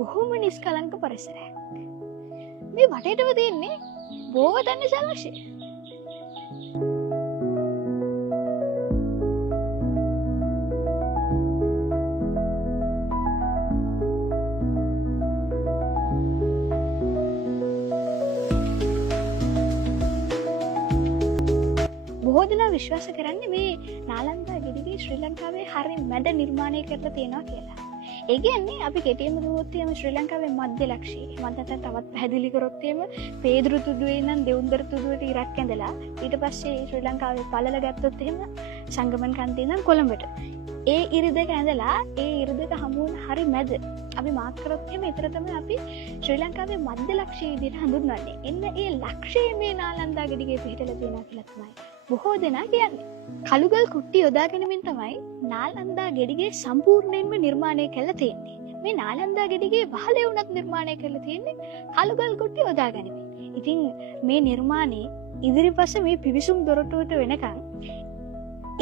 බොහොම නිස්කලංක පරිසරයක්. මේ වටේටම තියෙන්නේ බෝව දන්න ජලාශය. බොහෝ දෙනා විශ්වාස කරන්නේ මේ නාලන්දා ගෙඩිගේ ශ්‍රී ලංකාවේ හරි මැද නිර්මාණය කරලා තියෙනවා කියලා. ඒ කියන්නේ අපි කෙටියෙන්ම දුවොත් එහෙම ශ්‍රී ලංකාවේ මධ්‍ය ලක්ෂයේ මම නැත්නම් තවත් පැහැදිලි කරොත් එහෙම පේදුරු තුඩුවේ ඉඳන් දෙවුන්දර තුඩුවට ඉරක් ඇඳලා ඊට පස්සේ ශ්‍රී ලංකාවේ පළල ගත්තොත් එහෙම සංගමන් කන්දේ ඉඳන් කොළඹට. ඒ ඉරි දෙක ඇඳලා ඒ ඉරි දෙක හමු වුණ හරි මැද අපි මාක් කරොත් එහෙම ඊතර තමයි අපි ශ්‍රී ලංකාවේ මධ්‍ය ලක්ෂයේ විදිහට හඳුන්වන්නේ. එන්න ඒ ලක්ෂයේ මේ නාලන්දා ගෙඩිගේ පිහිටලා තියෙනවා කියලා තමයි බොහෝ දෙනා කියන්නේ. කළුගල් කුට්ටි යොදා ගැනීමෙන් තමයි නාලන්දා ගෙඩිගේ සම්පූර්ණයෙන්ම නිර්මාණය කරලා තියෙන්නේ. මේ නාලන්දා ගෙඩිගේ වහලේ වුණත් නිර්මාණය කරලා තියෙන්නේ කළුගල් කුට්ටි යොදා ගැනීමෙන්. ඉතින් මේ නිර්මාණේ ඉදිරිපස්ස මේ පිවිසුම් දොරටුවට වෙනකන්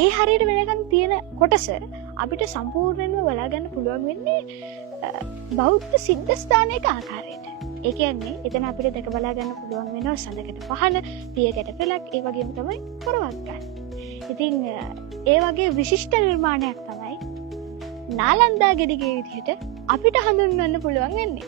ඒ හරියට වෙනකන් තියෙන කොටස අපිට සම්පූර්ණයෙන්ම බලා ගන්න පුළුවන් වෙන්නේ බෞද්ධ සිද්ධාස්ථානයක ආකාරයට. ඒ කියන්නේ එතන අපිට දැක බලා ගන්න පුළුවන් වෙනවා සඳකට පහන, පියකට පෙලක්, ඒ වගේම තමයි පොරවක් ගන්න. ඉතින් ඒ වගේ විශිෂ්ට නිර්මාණයක් තමයි නාලන්දා ගෙඩිගේ විදිහට අපිට හඳුන්වන්න පුළුවන් වෙන්නේ.